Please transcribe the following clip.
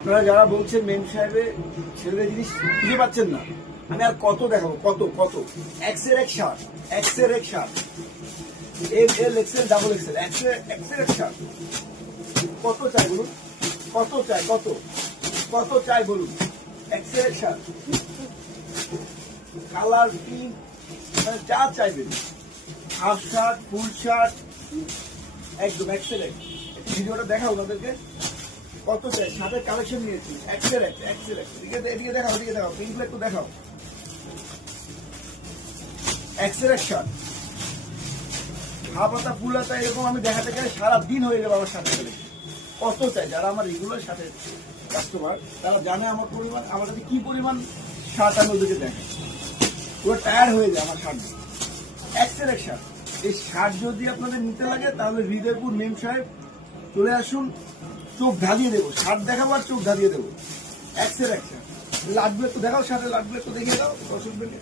আপনারা যারা বলছেন মেম সাহেবের ছেলেদের জিনিস খুঁজে পাচ্ছেন না, আমি আর কত দেখাবো, কত কত এক্সের এক শার্ট, এক্সের এক shirt, L XL double XL, এক্সের এক শার্ট। কত চাই বলুন, কত চাই, কত কত চাই বলুন। এক্সের এক শার্ট, কালার পিঙ্ক, মানে যা চাইবেন, হাফ শার্ট, ফুল শার্ট, একদম এক্সেল এক। ভিডিওটা দেখাও ওনাদেরকে। কত চাই, শার্টের কালেকশন নিয়েছি, এক্সেল এক, এক্সেল এক। এদিকে দেখাও, এদিকে দেখাও, পিঙ্কগুলো একটু দেখাও। এক্সেল এক শার্ট, হাফ হাতা ফুল হাতা এরকম আমি দেখাতে গেলে সারাদিন হয়ে যাবে আমার সাথে গেলে। কত চাই, যারা আমার রেগুলার সাথে কাস্টমার তারা জানে আমার পরিমাণ, আমার কাছে কি পরিমাণ শার্ট আমি ওদেরকে দেখাই। পুরো টায়ার হয়ে যায় আমার শার্ট। এক্সেল এক শার্ট, এই শার্ট যদি আপনাদের নিতে লাগে তাহলে হৃদয়পুর মেম সাহেব চলে আসুন, চোখ ঢালিয়ে দেবো। শার্ট দেখাবো আর চোখ ঢালিয়ে দেবো। এক্সেল এক শার্ট। লাটগুলো একটু দেখাও, শার্টের লাটগুলো একটু দেখিয়ে দাও দর্শকদেরকে।